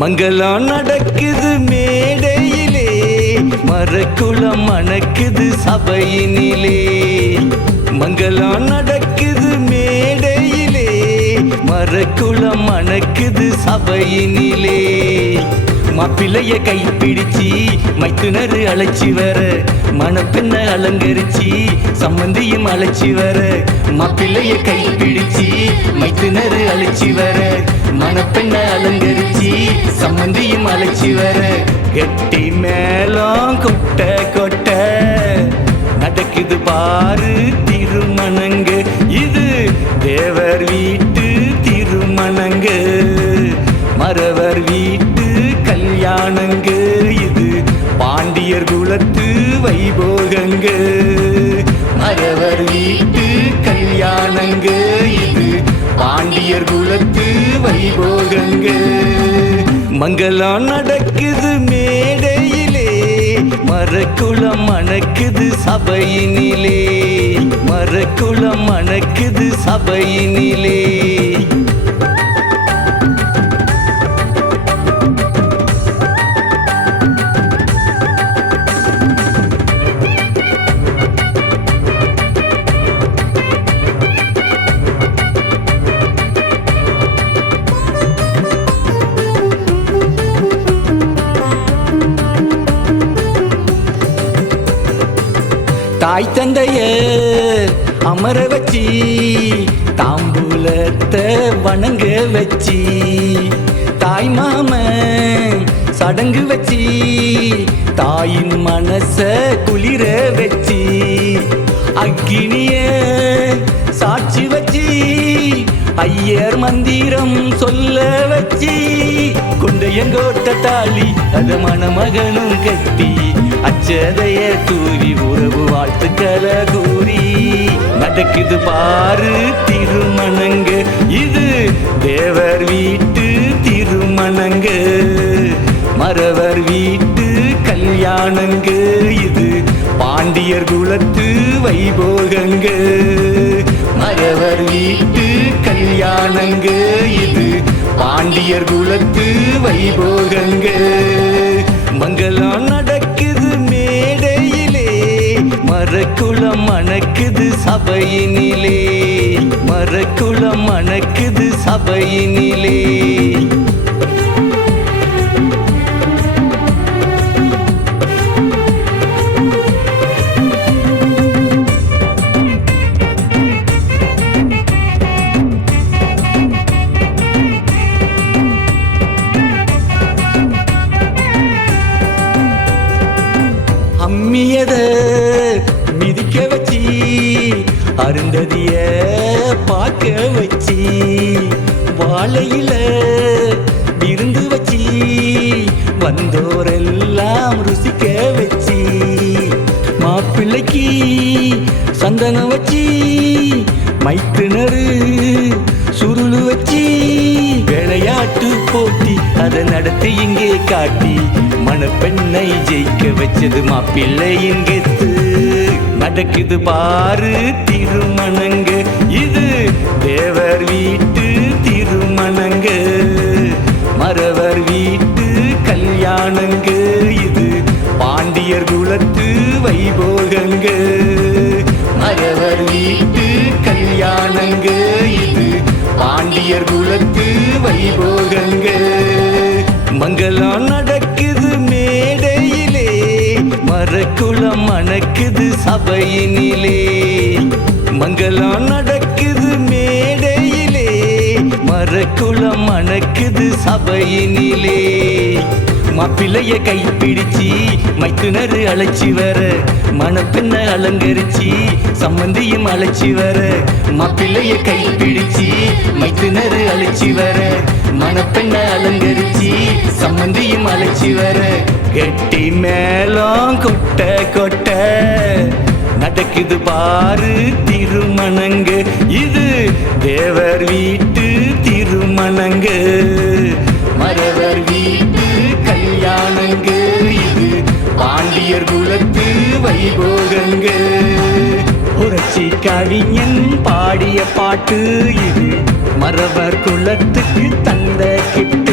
மங்களா நடக்குது மேடையிலே மரக்குளம் மணக்குது சபையினிலே. மங்களா நடக்குது மேடையிலே மரக்குளம் மணக்குது சபையினிலே. மாப்பிள்ளைய கை பிடிச்சி மைத்துனரு அழைச்சி வர மணப்பெண்ண அலங்கரிச்சி சம்மந்தியும் அழைச்சி வர மாப்பிள்ளைய கை பிடிச்சி மைத்துனரு அழைச்சி வர மணப்பெண்ண அலங்கரிச்சி சம்மந்தியும் அழைச்சி வர. கட்டி மேலாம் கொட்ட கொட்ட நடக்குது பாரு திருமணங்கள் வைபோகங்க மறவர் வீட்டு கல்யாணங்க. இது பாண்டியர் குலத்து வைபோகங்க. மங்களம் நடக்குது மேடையிலே மரக்குளம் மணக்குது சபையினிலே. மரக்குளம் மணக்குது சபையினிலே. தாய் தந்தைய அமர வச்சி தாம்பூலத்தை வணங்க வச்சி தாய் மாம சடங்கு வச்சி தாயின் மனச குளிர வச்சி அக்கினிய சாட்சி வச்சி ஐயர் மந்திரம் சொல்ல வச்சி குண்டையங்கோட்ட தாலி அத மணமகனும் கட்டி அச்சதைய தூய் வாழ்த்துக்களை கூறி நடக்குது பாரு திருமணங்க. இது தேவர் வீட்டு திருமணங்க. மறவர் வீட்டு கல்யாணங்க. இது பாண்டியர் குலத்து வைபோகங்க. மறவர் வீட்டு கல்யாணங்க. இது பாண்டியர் குலத்து வைபோகங்க. மங்களம் நட மரக்குளம் மணக்குது சபையினிலே. மரக்குளம் மணக்குது சபையினிலே. அருந்ததிய பார்க்க வச்சு வாழையில விருந்து வச்சு வந்தோரெல்லாம் ருசிக்க வச்சு மாப்பிள்ளைக்கு சந்தனம் வச்சு மைத்துனரு சுருளு வச்சு விளையாட்டு போட்டி அதை நடத்தி இங்கே காட்டி மணப்பெண்ணை ஜெயிக்க வச்சது மாப்பிள்ளையின் கெத்து. நடக்குது பாரு திருமணங்க. இது தேவர் வீட்டு திருமணங்க. மறவர் வீட்டு கல்யாணங்க. இது பாண்டியர் குலத்து வைபோகங்க. மறவர் வீட்டு கல்யாணங்க. இது பாண்டியர் குலத்து வைபோகங்க. மங்களான் நட மங்களம் மணக்குது சபையினிலே. மங்களம் நடக்குது மேடையிலே. மரக்குளம் மணக்குது சபையினிலே. மாப்பிள்ளைய கை பிடிச்சி மைத்துனரு அழைச்சி வர மணப்பெண்ண அலங்கரிச்சி சம்மந்தியும் அழைச்சி வர மாப்பிள்ளைய கை பிடிச்சி மைத்துனரு அழைச்சி வர மணப்பெண்ண அலங்கரிச்சி சம்மந்தியும் அழைச்சி வர கெட்டி மேளம் கொட்ட கொட்ட நடக்குது பாரு திருமணங்க. இது தேவர் வீட்டு திருமணங்க. மரவர் வீட்டு கல்யாணங்க. இது பாண்டியர் குலத்து வைபோகங்க. புரட்சி கவிஞன் பாடிய பாட்டு இது. மரவர் குலத்துக்கு தந்த கிட்ட.